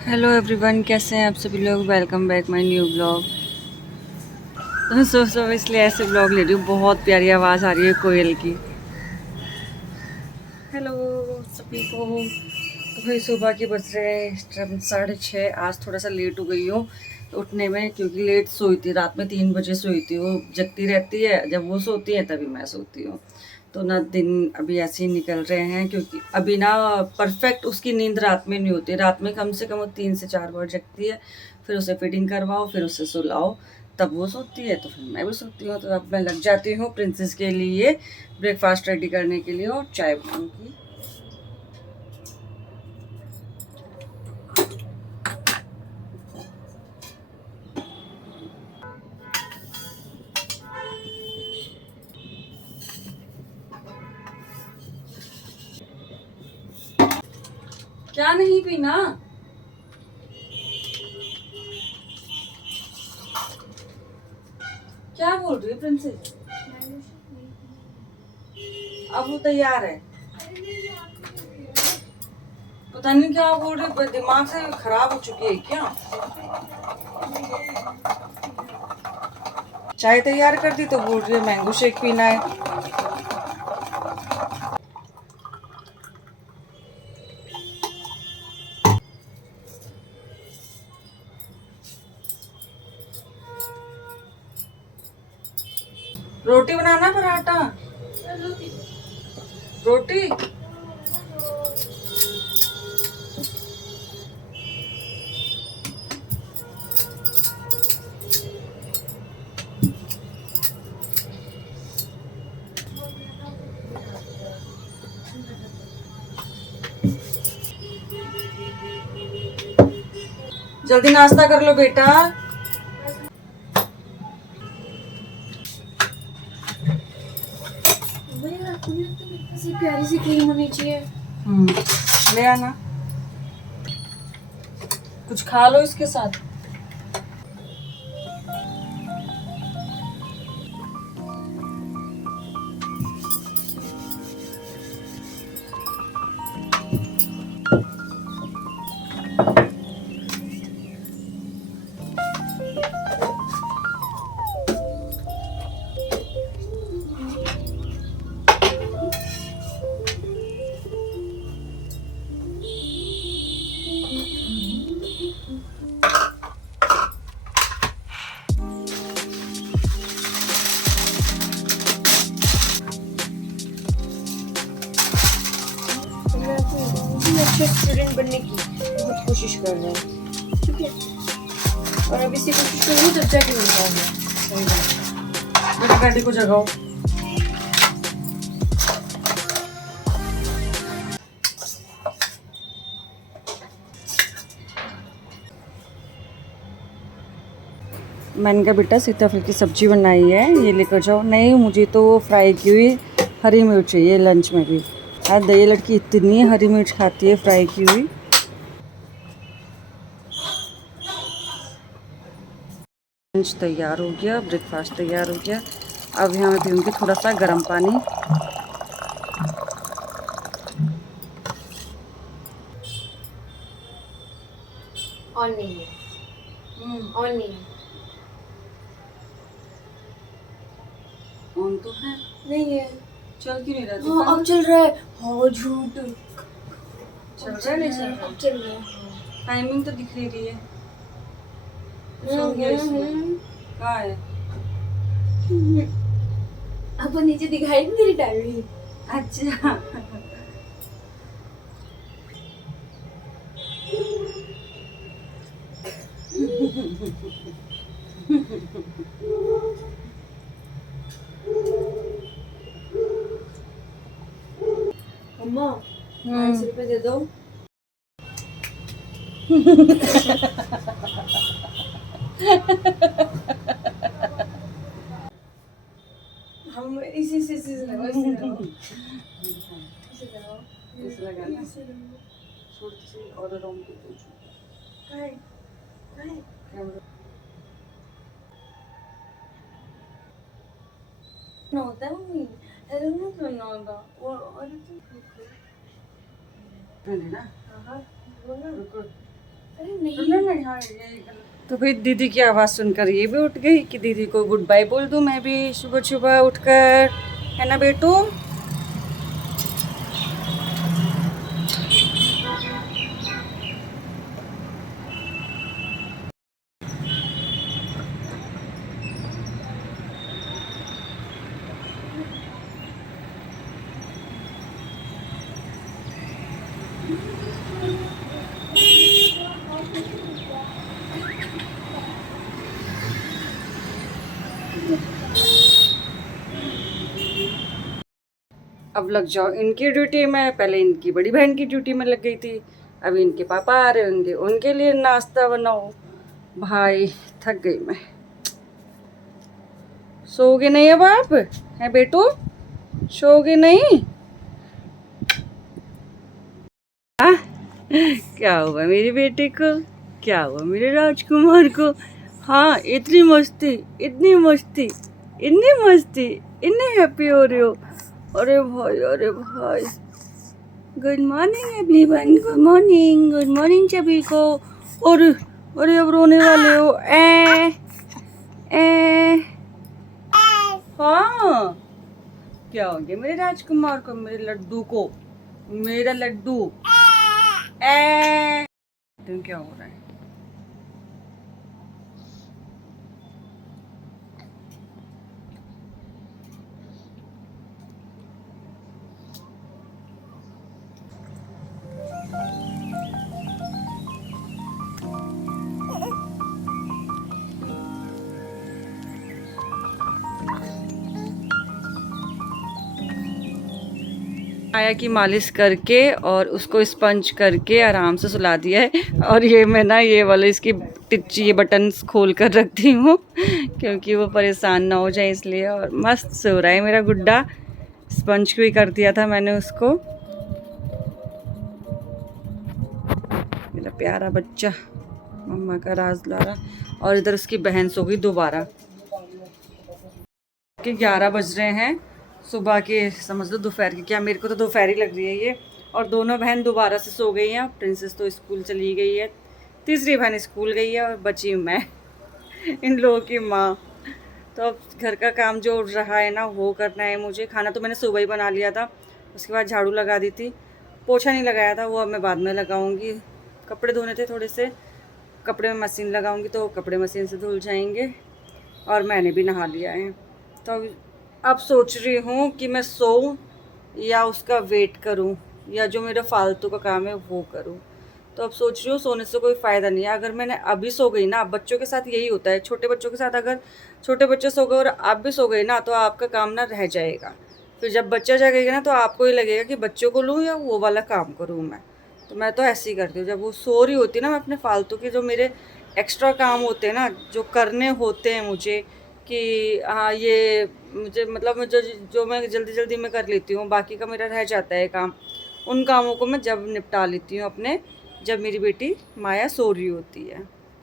Hello everyone, कैसे हैं आप सभी लोग। Welcome back my new blog. तो सो इसलिए ऐसे ब्लॉग ले रही हूँ। बहुत प्यारी आवाज़ आ रही है कोयल की। हेलो सभी को। तो भाई सुबह के बज रहे हैं इस टाइम 6:30। आज थोड़ा सा लेट हो गई हूँ उठने में, क्योंकि लेट सोई थी। रात में 3 बजे सोई थी। वो जगती रहती है, जब वो सोती है तभी मैं सोती हूँ। तो ना दिन अभी ऐसे ही निकल रहे हैं, क्योंकि अभी ना परफेक्ट उसकी नींद रात में नहीं होती। रात में कम से कम वो 3 से 4 बार जगती है। फिर उसे फीडिंग करवाओ, फिर उसे सुलाओ, तब वो सोती है। तो फिर मैं भी सोती हूँ। तो अब मैं लग जाती हूँ प्रिंसेस के लिए ब्रेकफास्ट रेडी करने के लिए और चाय बनाऊंगी। क्या नहीं पीना? क्या बोल रही है प्रिंसेस? अब वो तैयार है। पता नहीं क्या बोल रही, दिमाग से खराब हो चुकी है क्या? चाय तैयार कर दी तो बोल रही है मैंगो शेक पीना है। रोटी बनाना, पराठा, रोटी। जल्दी नाश्ता कर लो बेटा। प्यारी सी क्रीम होनी चाहिए। ले आना, कुछ खा लो इसके साथ। अच्छे स्टूडेंट बनने की बहुत कोशिश कर रहे हैं, ठीक है। और अभी से कोशिश करूँगी तब जाके बन पाऊंगा। सही बात। बेटा डैडी को जगाओ। मैंने कहा बेटा सीताफल की सब्जी बनाई है, ये लेकर जाओ। नहीं, मुझे तो फ्राई की हुई हरी मिर्च चाहिए लंच में भी। यार ये लड़की इतनी हरी मिर्च खाती है फ्राई की हुई। लंच तैयार हो गया, ब्रेकफास्ट तैयार हो गया। अब यहाँ मैं पीऊँगी थोड़ा सा गर्म पानी। ऑन नहीं है, ऑन नहीं है। ऑन तो है। नहीं है। चल क्यों नहीं रहा? हाँ अब चल रहा है। हाँ झूठ। चल रहा है, नहीं चल रहा? अब चल रहा है। टाइमिंग तो दिख रही है। सो गया इसमें। कहाँ है? अब वो नीचे दिखाई नहीं तेरी डायरी। अच्छा। अम्मा 500 रुपए दे दो। हम इसी से लगाओ, इसी लगाओ, इसे लगाओ, इसे लगाना। इसे लगाओ। छोटी सी और राउंड की दो छोटी। काय काय कैमरा ना होता है मम्मी। ऐसा नहीं करना होता। और लेना। हाँ हाँ बोलो। रुको। अरे नहीं। तो भाई दीदी की आवाज़ सुनकर ये भी उठ गई कि दीदी को गुड बाय बोल दूं मैं भी सुबह सुबह उठकर, है ना बेटू। अब लग जाओ इनकी ड्यूटी में, पहले इनकी बड़ी बहन की ड्यूटी में लग गई थी, अब इनके पापा आ रहे होंगे, उनके लिए नाश्ता बनाओ। भाई थक गई मैं। सोओगे नहीं अब आप, है बेटू, सोओगे नहीं? हाँ? क्या हुआ मेरी बेटे को, क्या हुआ मेरे राजकुमार को? हाँ इतनी मस्ती, इतनी मस्ती, इतनी मस्ती, इतने हैप्पी हो रहे हो। अरे भाई, अरे भाई, good morning everyone, good morning सभी को। और अरे अब रोने वाले हो। ए हाँ, क्या हो गया मेरे राजकुमार को, मेरे लड्डू को, मेरा लड्डू। क्या हो रहा है? आया की मालिश करके और उसको स्पंज करके आराम से सुला दिया है। और ये मैं ना ये वाले इसकी टिच्ची ये बटन्स खोल कर रखती हूँ क्योंकि वो परेशान ना हो जाए इसलिए। और मस्त सो रहा है मेरा गुड्डा, स्पंज भी कर दिया था मैंने उसको। मेरा प्यारा बच्चा मम्मा का राज लारा। और इधर उसकी बहन सो गई दोबारा के 11 बज रहे हैं सुबह के, समझ लो दोपहर की, क्या मेरे को तो दोपहर ही लग रही है ये। और दोनों बहन दोबारा से सो गई हैं। प्रिंसेस तो स्कूल चली गई है, तीसरी बहन स्कूल गई है और बची मैं इन लोगों की माँ। तो अब घर का काम जो रहा है ना वो करना है मुझे। खाना तो मैंने सुबह ही बना लिया था, उसके बाद झाड़ू लगा दी थी, पोछा नहीं लगाया था, वो अब मैं बाद में लगाऊंगी। कपड़े धोने थे थोड़े से, कपड़े में मशीन लगाऊंगी तो कपड़े मशीन से धुल जाएंगे। और मैंने भी नहा लिया है। तो अब सोच रही हूँ कि मैं सोऊं या उसका वेट करूं या जो मेरा फालतू का काम है वो करूं। तो अब सोच रही हूँ सोने से कोई फ़ायदा नहीं है। अगर मैंने अभी सो गई ना, बच्चों के साथ यही होता है, छोटे बच्चों के साथ अगर छोटे बच्चे सो गए और आप भी सो गए ना तो आपका काम ना रह जाएगा। फिर जब बच्चा जागेगा ना तो आपको ही लगेगा कि बच्चों को लूँ या वो वाला काम करूँ मैं। तो मैं तो ऐसे ही करती हूँ, जब वो सो रही होती है ना मैं अपने फालतू के जो मेरे एक्स्ट्रा काम होते हैं ना जो करने होते हैं मुझे, कि हाँ ये मुझे मतलब मुझे जो मैं जल्दी जल्दी में कर लेती हूँ, बाकी का मेरा रह जाता है काम, उन कामों को मैं जब निपटा लेती हूँ अपने, जब मेरी बेटी माया सो रही होती है।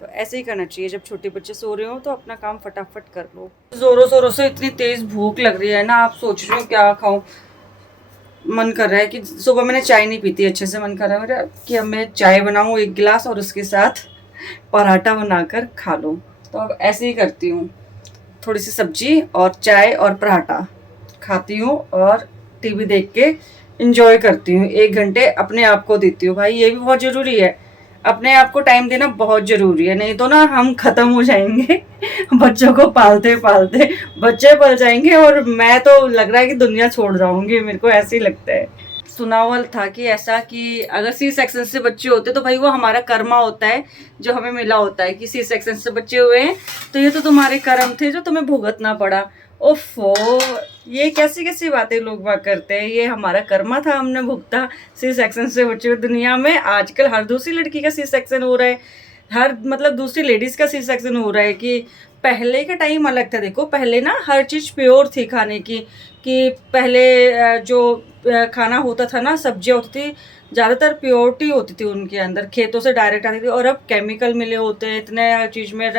तो ऐसे ही करना चाहिए, जब छोटे बच्चे सो रहे हो तो अपना काम फटाफट कर लो। ज़ोरों शोरों से इतनी तेज़ भूख लग रही है ना, आप सोच रहे हो क्या खाऊं। मन कर रहा है कि सुबह मैंने चाय नहीं पीती अच्छे से, मन कर रहा है मेरा कि अब मैं चाय बनाऊं 1 गिलास और उसके साथ पराठा बनाकर खा लूं। तो अब ऐसे ही करती हूँ, थोड़ी सी सब्जी और चाय और पराठा खाती हूँ और टीवी देख के इंजॉय करती हूँ। 1 घंटे अपने आप को देती हूँ। भाई ये भी बहुत ज़रूरी है, अपने आप को टाइम देना बहुत ज़रूरी है, नहीं तो ना हम ख़त्म हो जाएंगे बच्चों को पालते पालते बच्चे पल जाएंगे और मैं तो लग रहा है कि दुनिया छोड़ जाऊंगी, मेरे को ऐसे ही लगता है। सुना हुआ था कि ऐसा कि अगर सी सेक्शन से बच्चे होते तो भाई वो हमारा कर्मा होता है जो हमें मिला होता है, कि सी सेक्शन से बच्चे हुए हैं तो ये तो तुम्हारे कर्म थे जो तुम्हें भुगतना पड़ा। ओफो, ये कैसी कैसी बातें लोग बात करते हैं, ये हमारा कर्मा था, हमने भुगता। सी सेक्शन से बच्चे दुनिया में आजकल हर दूसरी लड़की का सी सेक्शन हो रहा है, हर मतलब दूसरी लेडीज़ का सी सेक्शन हो रहा है। कि पहले का टाइम अलग था, देखो पहले ना हर चीज़ प्योर थी खाने की, कि पहले जो खाना होता था ना, सब्जियाँ होती थी ज़्यादातर प्योरिटी होती थी उनके अंदर, खेतों से डायरेक्ट आती थी। और अब केमिकल मिले होते हैं इतने हर चीज़ में,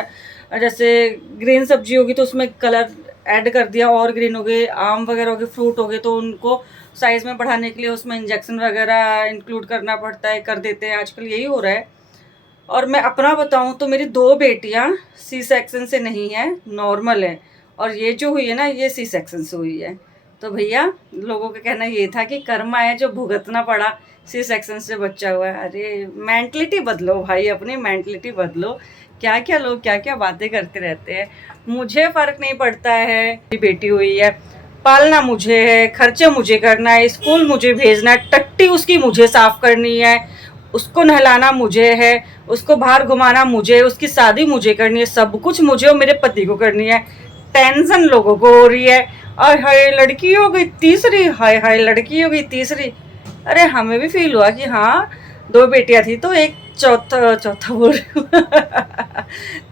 जैसे ग्रीन सब्जी होगी तो उसमें कलर ऐड कर दिया और ग्रीन हो गए, आम वगैरह हो गए, फ्रूट हो गए तो उनको साइज़ में बढ़ाने के लिए उसमें इंजेक्शन वगैरह इंक्लूड करना पड़ता है, कर देते हैं, आजकल यही हो रहा है। और मैं अपना बताऊं तो मेरी 2 बेटियां सी सेक्शन से नहीं है, नॉर्मल है। और ये जो हुई है ना, ये सी सेक्शन से हुई है। तो भैया लोगों का कहना ये था कि कर्मा है जो भुगतना पड़ा, सी सेक्शन से बच्चा हुआ है। अरे मेंटलिटी बदलो भाई, अपनी मेंटलिटी बदलो। क्या क्या लोग क्या क्या बातें करते रहते हैं, मुझे फ़र्क नहीं पड़ता है। मेरी बेटी हुई है, पालना मुझे है, खर्चे मुझे करना है, स्कूल मुझे भेजना है, टट्टी उसकी मुझे साफ करनी है, उसको नहलाना मुझे है, उसको बाहर घुमाना मुझे, उसकी शादी मुझे करनी है, सब कुछ मुझे और मेरे पति को करनी है। टेंशन लोगों को हो रही है, और हाय लड़की हो गई तीसरी, हाय हाय लड़की हो गई तीसरी। अरे हमें भी फील हुआ कि हाँ 2 बेटियां थी तो एक चौथा चौथा बोल रही हूँ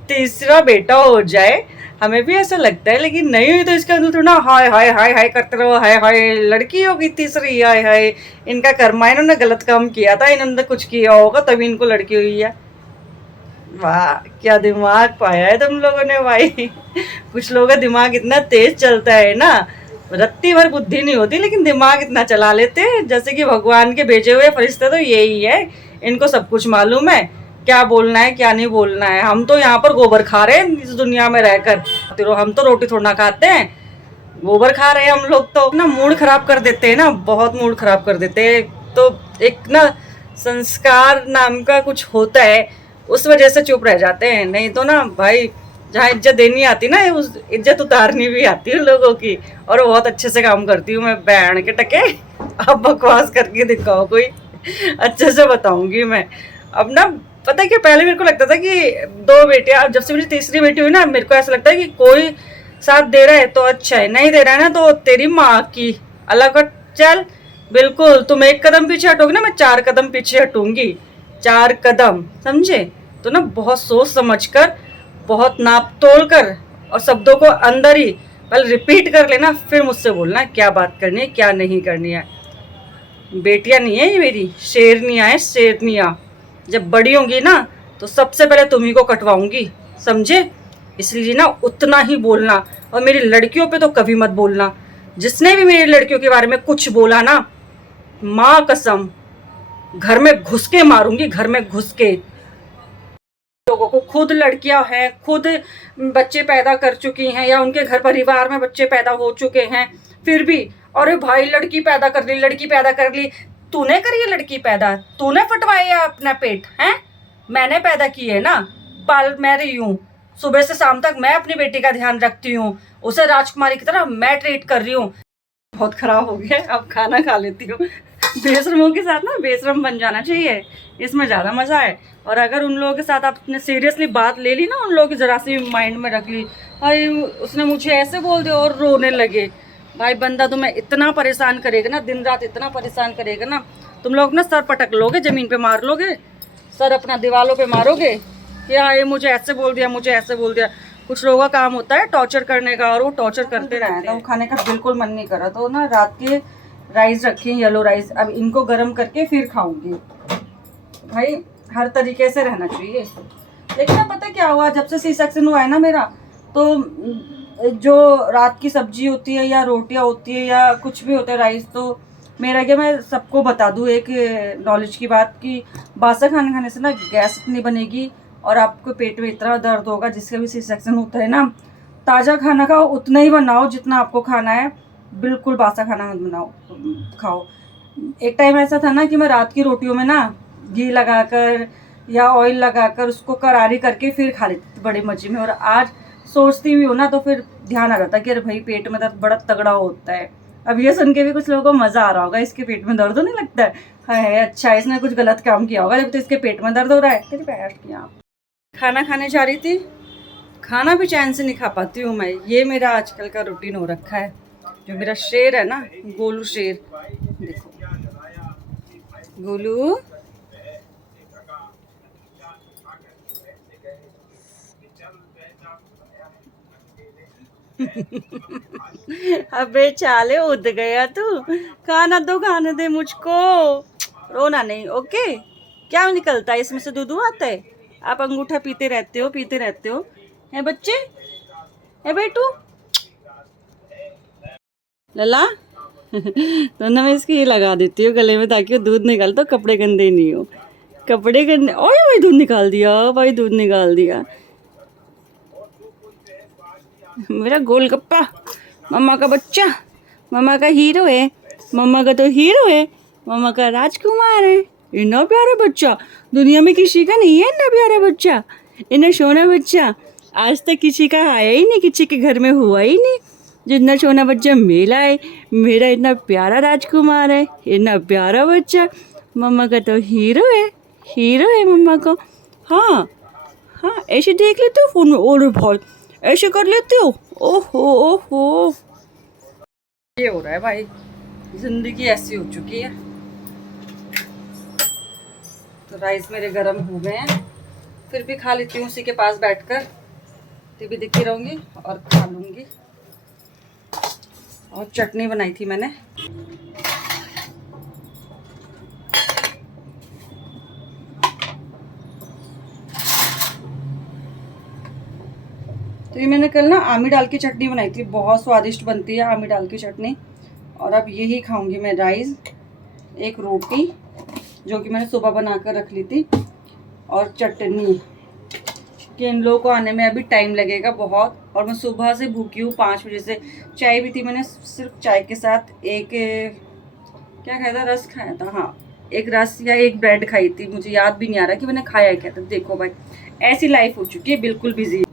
तीसरा बेटा हो जाए, हमें भी ऐसा लगता है। लेकिन नहीं हुई तो इसका अंदर थोड़ा हाय हाय हाय हाय करते रहो, हाय हाय लड़की होगी तीसरी, हाय हाय इनका कर्मा, इन्होंने गलत काम किया था, इन्होंने कुछ किया होगा तभी इनको लड़की हुई है। वाह क्या दिमाग पाया है तुम लोगों ने भाई कुछ लोगों का दिमाग इतना तेज चलता है ना, रत्ती भर बुद्धि नहीं होती लेकिन दिमाग इतना चला लेते हैं, जैसे कि भगवान के भेजे हुए फरिश्ते तो यही है, इनको सब कुछ मालूम है क्या बोलना है क्या नहीं बोलना है। हम तो यहाँ पर गोबर खा रहे हैं इस दुनिया में रहकर, हम तो रोटी थोड़ा ना खाते हैं, गोबर खा रहे हैं हम लोग। तो ना मूड खराब कर देते हैं ना, बहुत मूड खराब कर देते हैं। तो एक ना संस्कार नाम का कुछ होता है, उस वजह से चुप रह जाते हैं। नहीं तो ना भाई जहाँ इज्जत देनी आती ना, उस इज्जत उतारनी भी आती है लोगों की, और बहुत अच्छे से काम करती हूँ मैं। बैंड के टके अब बकवास करके दिखाओ कोई, अच्छे से बताऊंगी मैं। अब ना पता है कि पहले मेरे को लगता था कि 2 बेटियां, अब जब से मेरी तीसरी बेटी हुई ना, मेरे को ऐसा लगता है कि कोई साथ दे रहा है तो अच्छा है, नहीं दे रहा है ना तो तेरी माँ की अलग हट चल। बिल्कुल तुम 1 कदम पीछे हटोगे ना, मैं 4 कदम पीछे हटूंगी, 4 कदम, समझे? तो ना बहुत सोच समझ कर, बहुत नाप तोल कर, और शब्दों को अंदर ही पहले रिपीट कर लेना, फिर मुझसे बोलना क्या बात करनी है क्या नहीं करनी है। बेटियां नहीं है ये मेरी, शेरनियां है शेरनियां। जब बड़ी होंगी ना तो सबसे पहले तुम्ही को कटवाऊंगी, समझे? इसलिए ना उतना ही बोलना, और मेरी लड़कियों पे तो कभी मत बोलना। जिसने भी मेरी लड़कियों के बारे में कुछ बोला ना, माँ कसम घर में घुस के मारूंगी, घर में घुस के। लोगों को खुद लड़कियां हैं, खुद बच्चे पैदा कर चुकी हैं, या उनके घर परिवार में बच्चे पैदा हो चुके हैं, फिर भी अरे भाई लड़की पैदा कर ली, लड़की पैदा कर ली। तूने करी है लड़की पैदा? तूने फटवाया अपना पेट है? मैंने पैदा की है ना, पाल मैं रही हूँ, सुबह से शाम तक मैं अपनी बेटी का ध्यान रखती हूँ, उसे राजकुमारी की तरह मैं ट्रीट कर रही हूँ। बहुत खराब हो गया, अब खाना खा लेती हूँ। बेशरमों के साथ ना बेशरम बन जाना चाहिए, इसमें ज़्यादा मज़ा है। और अगर उन लोगों के साथ आपने सीरियसली बात ले ली ना, उन लोगों की ज़रा सी माइंड में रख ली, भाई उसने मुझे ऐसे बोल दिया और रोने लगे, भाई बंदा तुम्हें इतना परेशान करेगा ना, दिन रात इतना परेशान करेगा ना, तुम लोग ना सर पटक लोगे, ज़मीन पे मार लोगे, सर अपना दीवारों पे मारोगे कि हाँ ये मुझे ऐसे बोल दिया, मुझे ऐसे बोल दिया। कुछ लोगों का काम होता है टॉर्चर करने का, और वो टॉर्चर करते रहते हैं। वो खाने का बिल्कुल मन नहीं कर रहा, तो ना रात के राइस रखी है, येलो राइस, अब इनको गर्म करके फिर खाऊंगी। भाई हर तरीके से रहना चाहिए। लेकिन ना पता क्या हुआ, जब से सी सेक्शन हुआ है ना मेरा, तो जो रात की सब्जी होती है या रोटियां होती है या कुछ भी होता है राइस, तो मेरा क्या, मैं सबको बता दूं एक नॉलेज की बात, कि बासा खाना खाने से ना गैस इतनी बनेगी और आपको पेट में इतना दर्द होगा, जिसका भी सी सेक्शन होता है ना। ताज़ा खाना खाओ, उतना ही बनाओ जितना आपको खाना है, बिल्कुल बासा खाना मत बनाओ, खाओ। एक टाइम ऐसा था ना कि मैं रात की रोटियों में ना घी लगाकर या ऑयल लगाकर उसको करारी करके फिर खा लेती थी बड़े मजे में। और आज सोचती भी हूँ ना तो फिर ध्यान आ जाता है कि अरे भाई पेट में दर्द बड़ा तगड़ा होता है। अब ये सुन के भी कुछ लोगों को मज़ा आ रहा होगा, इसके पेट में दर्द नहीं लगता है, हाय अच्छा इसने कुछ गलत काम किया होगा जब तो इसके पेट में दर्द हो रहा है। तेरी बैठ किया खाना खाने जा रही थी, खाना भी चैन से नहीं खा पाती हूँ मैं, ये मेरा आजकल का रूटीन हो रखा है। जो मेरा शेर है ना, गोलू शेर, देखो गोलू अबे चाले उद गया तू, खाना दो, खाने दे मुझको, रोना नहीं ओके। क्या निकलता है इसमें से, दूध आता है? आप अंगूठा पीते रहते हो है बच्चे, है बेटू लला तो ना मैं इसकी ये लगा देती हूँ गले में, ताकि वो दूध निकाल तो कपड़े गंदे नहीं हो। कपड़े करने, ओए भाई दूध निकाल दिया, भाई दूध निकाल दिया। मेरा गोलगप्पा, मम्मा का बच्चा, मम्मा का हीरो है, मम्मा का तो हीरो है, मम्मा का राजकुमार है। इतना प्यारा बच्चा दुनिया में किसी का नहीं है, इतना प्यारा बच्चा, इतना सोना बच्चा आज तक किसी का आया ही नहीं, किसी के घर में हुआ ही नहीं जितना सोना बच्चा मेरा है। मेरा इतना प्यारा राजकुमार है, इतना प्यारा बच्चा, मम्मा का तो हीरो है मम्मा को। हाँ हाँ, ऐसे देख लेते हो फोन में, और भाई ऐसे कर लेते हो, ओहो ओहो। ये हो रहा है भाई, जिंदगी ऐसी हो चुकी है। तो राइस मेरे गरम हो गए हैं, फिर भी खा लेती हूँ उसी के पास बैठकर, टीवी देखती रहूंगी और खा लूंगी। और चटनी बनाई थी मैंने, तो ये मैंने कल ना आमी दाल की चटनी बनाई थी, बहुत स्वादिष्ट बनती है आमी दाल की चटनी। और अब यही खाऊंगी मैं, राइस, एक रोटी जो कि मैंने सुबह बना कर रख ली थी, और चटनी, कि इन लोगों को आने में अभी टाइम लगेगा बहुत। और मैं सुबह से भूखी हूँ, 5 बजे से। चाय भी थी मैंने, सिर्फ चाय के साथ एक क्या खाया था, रस खाया था। हाँ, एक रस या एक ब्रेड खाई थी, मुझे याद भी नहीं आ रहा कि मैंने खाया क्या था। देखो भाई, ऐसी लाइफ हो चुकी है, बिल्कुल बिजी।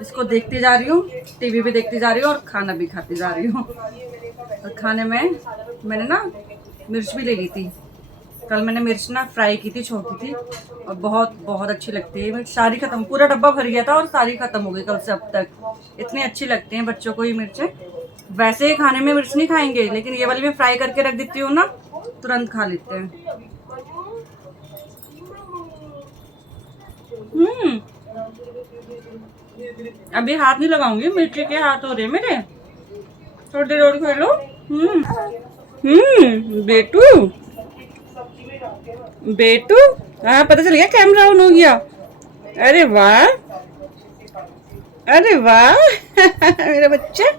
इसको देखती जा रही हूँ, टीवी भी देखती जा रही हूँ और खाना भी खाती जा रही हूँ। और खाने में मैंने ना मिर्च भी ले ली थी, कल मैंने मिर्च ना फ्राई की थी, छोटी थी, और बहुत बहुत अच्छी लगती है मिर्च। सारी खत्म, पूरा डब्बा भर गया था और सारी खत्म हो गई कल से अब तक। इतनी अच्छी लगती हैं बच्चों को ये मिर्चें। वैसे ही खाने में मिर्च नहीं खाएंगे, लेकिन ये वाली मैं फ्राई करके रख देती हूँ ना, तुरंत खा लेते हैं। अभी हाथ नहीं लगाऊंगी, मिर्ची के हाथ हो रहे मेरे, थोड़ी देर और खा लो। बेटू बेटू, हाँ पता चल गया, कैमरा ऑन हो गया। अरे वाह, अरे वाह मेरा बच्चा।